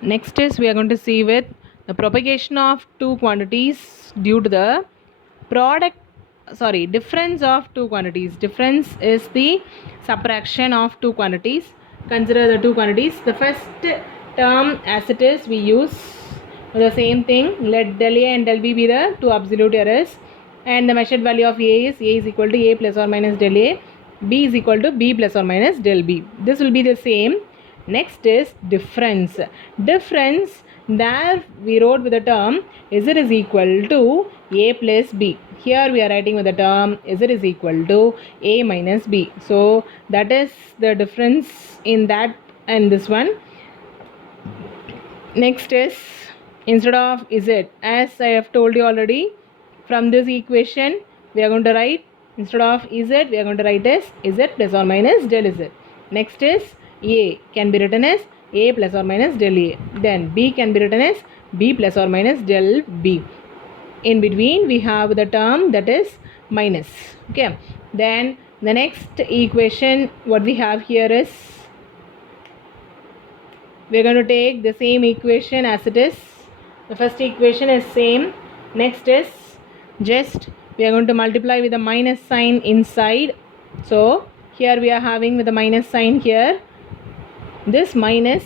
Next is we are going to see with the propagation of two quantities due to the difference of two quantities. Difference is the subtraction of two quantities. Consider the two quantities. The first term as it is, we use the same thing. Let del A and del B be the two absolute errors, and the measured value of A is equal to A plus or minus del A, B is equal to B plus or minus del B. This will be the same. Next is difference. Difference, there we wrote with the term Z is equal to A plus B. Here we are writing with the term Z is equal to A minus B. So that is the difference in that and this one. Next is, instead of Z, as I have told you already, from this equation we are going to write, instead of Z we are going to write as Z plus or minus del Z. Next is A can be written as A plus or minus del A. Then B can be written as B plus or minus del B. In between we have the term that is minus. Okay. Then the next equation what we have here is, we are going to take the same equation as it is. The first equation is same. Next is just we are going to multiply with the minus sign inside. So here we are having with the minus sign here. This minus,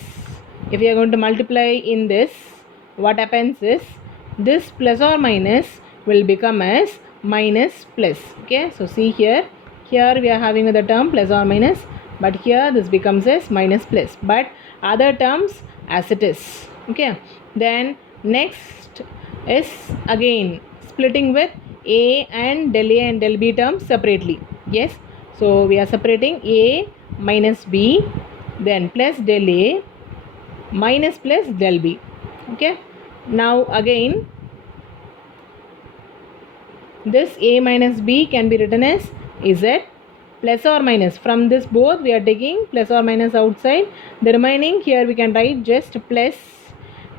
if we are going to multiply in this, what happens is this plus or minus will become as minus plus. Okay, so see here we are having the term plus or minus, but here this becomes as minus plus, but other terms as it is. Okay, then next is again splitting with A and del A and del B terms separately. Yes, so we are separating A minus B, then plus del A minus plus del B. Okay, now again this A minus B can be written as Z plus or minus. From this both we are taking plus or minus outside. The remaining here we can write just plus,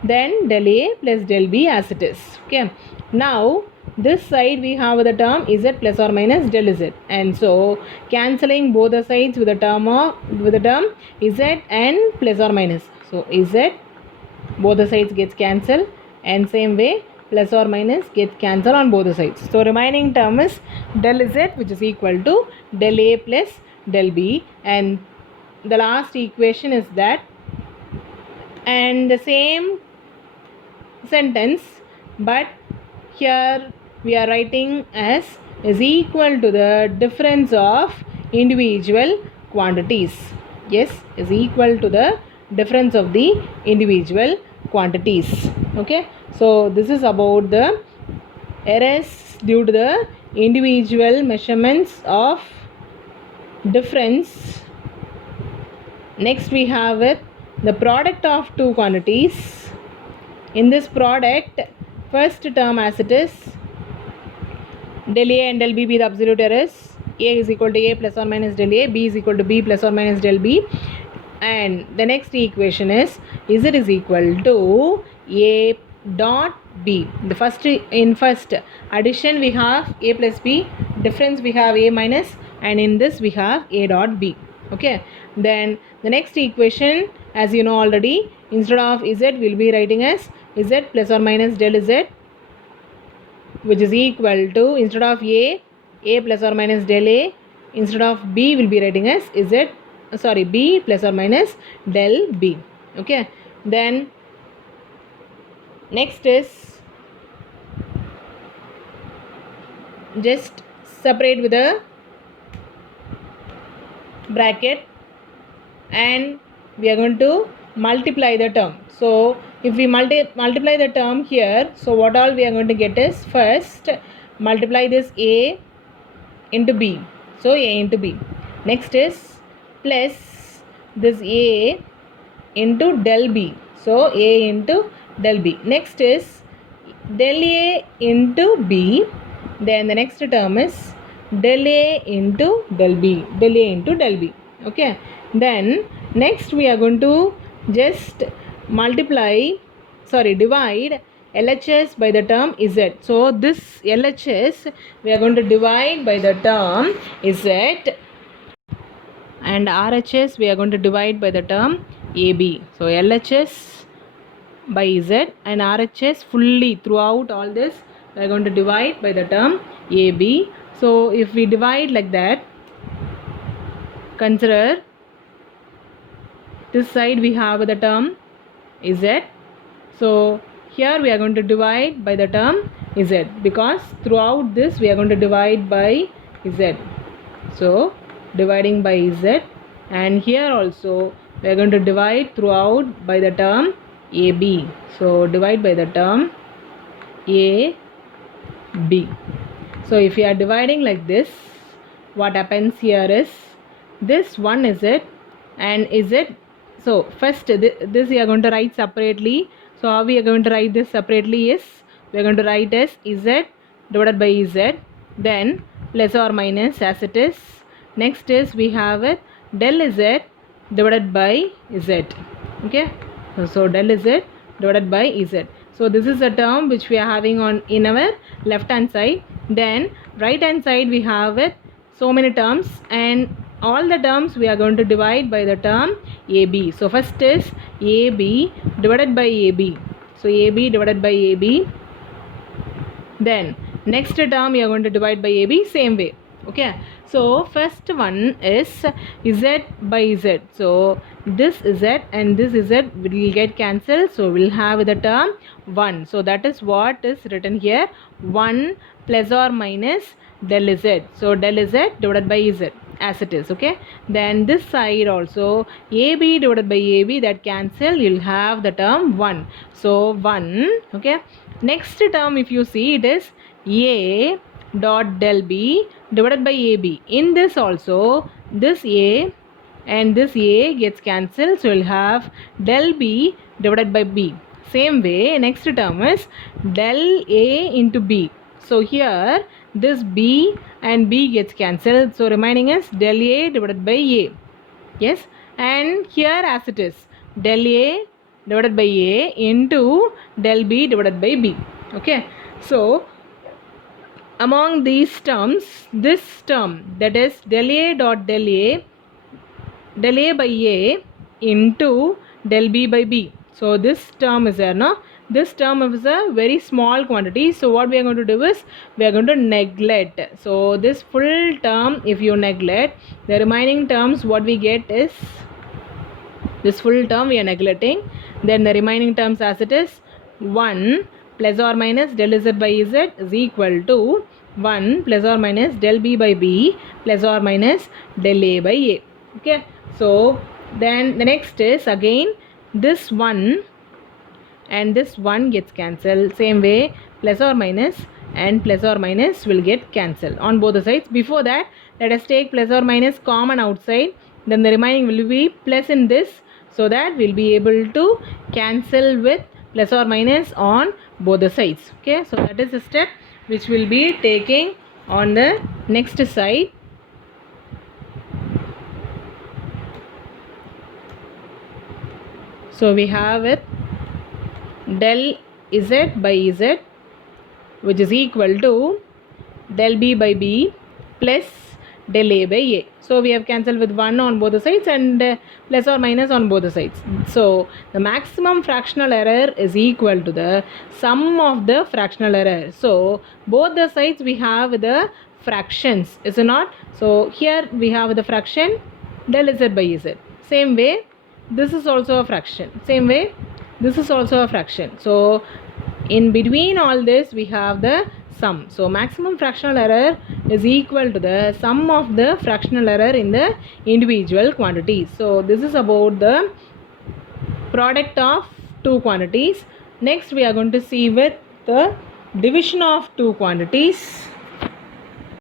then del A plus del B as it is. Okay, now this side we have the term Z plus or minus del Z, and so cancelling both the sides with the term Z and plus or minus. So Z, both the sides gets cancelled, and same way plus or minus gets cancelled on both the sides. So remaining term is del Z, which is equal to del A plus del B, and the last equation is that, and the same sentence, but here we are writing as is equal to the difference of individual quantities. Yes, is equal to the difference of the individual quantities. Okay, so this is about the errors due to the individual measurements of difference. Next we have it the product of two quantities. In this product, first term as it is, del A and del B be the absolute errors. A is equal to A plus or minus del A, B is equal to B plus or minus del B, and the next equation is Z is equal to A dot B. The first addition we have A plus B, difference we have A minus, and in this we have A dot B. Okay, then the next equation, as you know already, instead of Z we'll be writing as Z plus or minus del Z, which is equal to, instead of A plus or minus del A, instead of B will be writing as B plus or minus del B. Okay, then next is just separate with a bracket, and we are going to multiply the term. So if we multiply the term here, so what all we are going to get is, first multiply this A into B, so A into B. Next is plus this A into del B, so A into del B. Next is del A into B, then the next term is del A into del B, del A into del B. Okay, then next we are going to just divide LHS by the term Z. So this LHS we are going to divide by the term Z, and RHS we are going to divide by the term AB. So LHS by z, and RHS fully throughout all this we are going to divide by the term AB. So if we divide like that, consider this side we have the term z. So here we are going to divide by the term z, because throughout this we are going to divide by z. So dividing by z, and here also we are going to divide throughout by the term AB. So divide by the term AB. So if you are dividing like this, what happens here is this one is it and is it. So first this we are going to write separately. So how we are going to write this separately is we are going to write as z divided by z, then plus or minus as it is. Next is we have it del z divided by z. Okay, so del z divided by z. So this is a term which we are having on in our left hand side. Then right hand side we have it so many terms, and all the terms we are going to divide by the term AB. So first is AB divided by AB. So AB divided by AB. Then next term we are going to divide by AB same way. Okay, so first one is z by z. So this z and this z will get cancelled, so we'll have the term 1. So that is what is written here, 1 plus or minus del z. So del z divided by z as it is. Okay, then this side also AB divided by AB, that cancel, you'll have the term 1. So 1. Okay, next term if you see it is A dot del B divided by AB. In this also this A and this A gets cancelled, so you'll have del B divided by B. Same way next term is del A into B. So here this B and B gets cancelled, so remaining is del A divided by A. Yes, and here as it is del A divided by A into del B divided by B. Okay, so among these terms, this term, that is del A dot del A by A into del B by B. So this term is there, no? This term is a very small quantity. So what we are going to do is we are going to neglect. So this full term if you neglect, the remaining terms what we get is this full term we are neglecting. Then the remaining terms as it is 1 plus or minus del z by z is equal to 1 plus or minus del b by b plus or minus del a by a. Okay, so then the next is again this 1 and this 1 gets cancelled. Same way plus or minus and plus or minus will get cancelled on both the sides. Before that, let us take plus or minus common outside, then the remaining will be plus in this, so that we'll be able to cancel with plus or minus on both the sides. Okay, so that is the step which we'll be taking on the next side. So we have it del z by z, which is equal to del b by b plus del a by a. So we have cancelled with 1 on both the sides and plus or minus on both the sides. So the maximum fractional error is equal to the sum of the fractional error. So both the sides we have the fractions, is it not? So here we have the fraction del z by z. Same way this is also a fraction. Same way this is also a fraction. So in between all this we have the sum. So maximum fractional error is equal to the sum of the fractional error in the individual quantities. So this is about the product of two quantities. Next we are going to see with the division of two quantities.